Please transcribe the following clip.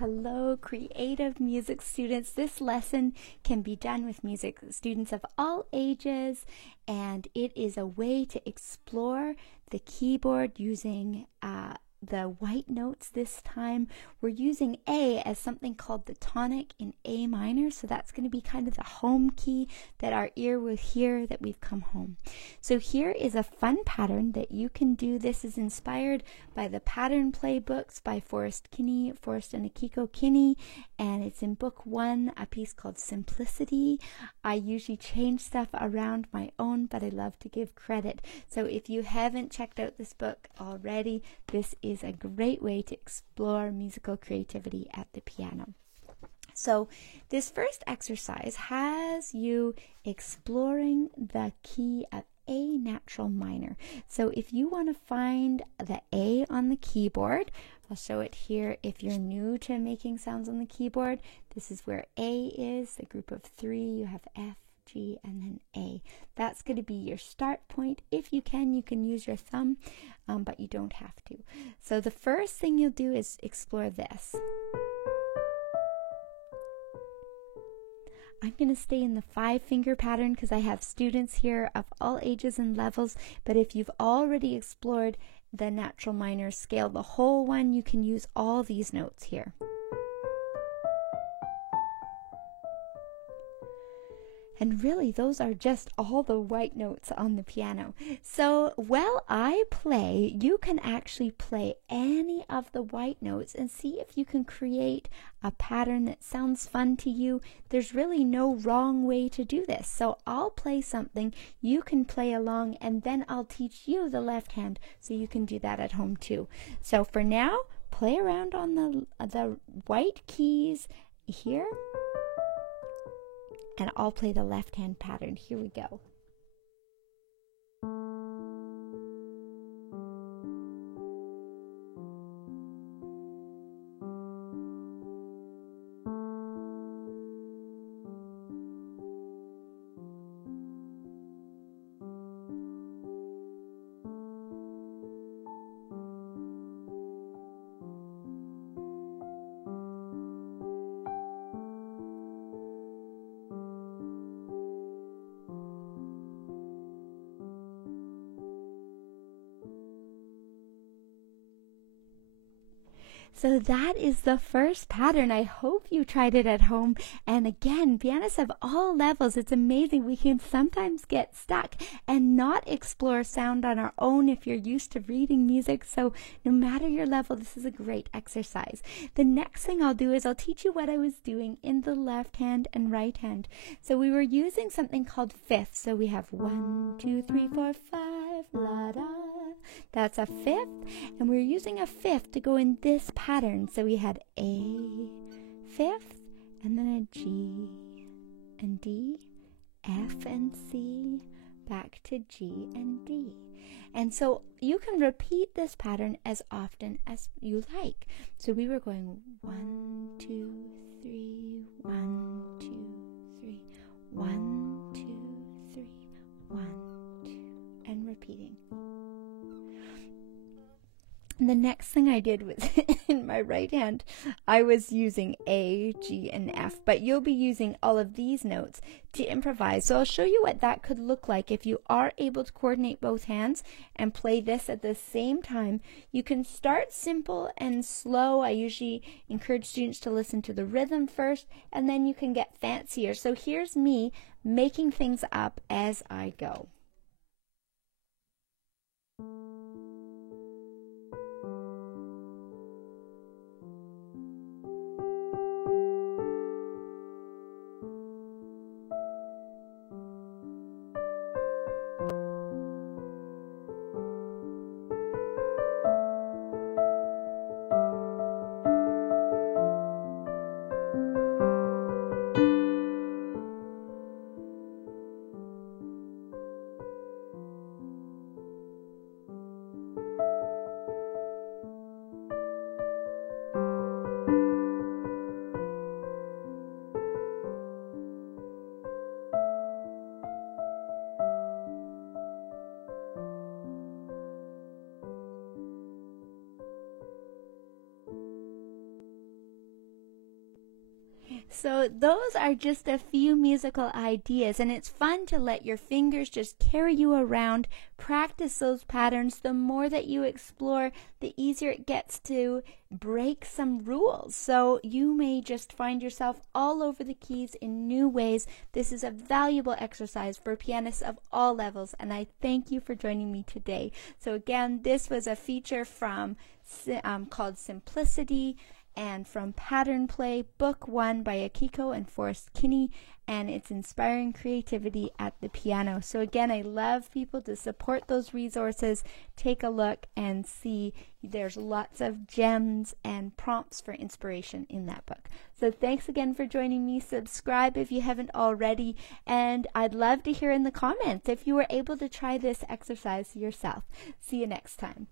Hello, creative music students. This lesson can be done with music students of all ages, and it is a way to explore the keyboard using the white notes. This time we're using A as something called the tonic in A minor, so that's going to be kind of the home key that our ear will hear that we've come home. So here is a fun pattern that you can do. This is inspired by the pattern play books by Forrest and Akiko Kinney, and it's in book 1, a piece called Simplicity. I usually change stuff around my own, but I love to give credit. So if you haven't checked out this book already, this is a great way to explore musical creativity at the piano. So this first exercise has you exploring the key of A natural minor. So if you want to find the A on the keyboard, I'll show it here. If you're new to making sounds on the keyboard, this is where A is, the group of 3. You have F, G, and then A. That's going to be your start point. If you can use your thumb, but you don't have to. So the first thing you'll do is explore this. I'm going to stay in the 5-finger pattern because I have students here of all ages and levels, but if you've already explored the natural minor scale, the whole one, you can use all these notes here. And really, those are just all the white notes on the piano. So while I play, you can actually play any of the white notes and see if you can create a pattern that sounds fun to you. There's really no wrong way to do this. So I'll play something, you can play along, and then I'll teach you the left hand so you can do that at home too. So for now, play around on the white keys here. And I'll play the left-hand pattern. Here we go. So that is the first pattern. I hope you tried it at home. And again, pianists of all levels, it's amazing. We can sometimes get stuck and not explore sound on our own if you're used to reading music. So no matter your level, this is a great exercise. The next thing I'll do is I'll teach you what I was doing in the left hand and right hand. So we were using something called fifths. So we have 1, 2, 3, 4, 5, la da. That's a fifth, and we're using a fifth to go in this pattern. So we had A, fifth, and then a G and D, F and C, back to G and D. And so you can repeat this pattern as often as you like. So we were going 1, 2, 3, 1, 2, 3, 1, 2, 3, 1, 2, and repeating. The next thing I did was in my right hand, I was using A, G, and F, but you'll be using all of these notes to improvise. So I'll show you what that could look like if you are able to coordinate both hands and play this at the same time. You can start simple and slow. I usually encourage students to listen to the rhythm first, and then you can get fancier. So here's me making things up as I go. So those are just a few musical ideas, and it's fun to let your fingers just carry you around, practice those patterns. The more that you explore, the easier it gets to break some rules. So you may just find yourself all over the keys in new ways. This is a valuable exercise for pianists of all levels, and I thank you for joining me today. So again, this was a feature from called Simplicity, and from Pattern Play, Book 1 by Akiko and Forrest Kinney, and it's Inspiring Creativity at the Piano. So again, I love people to support those resources. Take a look and see. There's lots of gems and prompts for inspiration in that book. So thanks again for joining me. Subscribe if you haven't already, and I'd love to hear in the comments if you were able to try this exercise yourself. See you next time.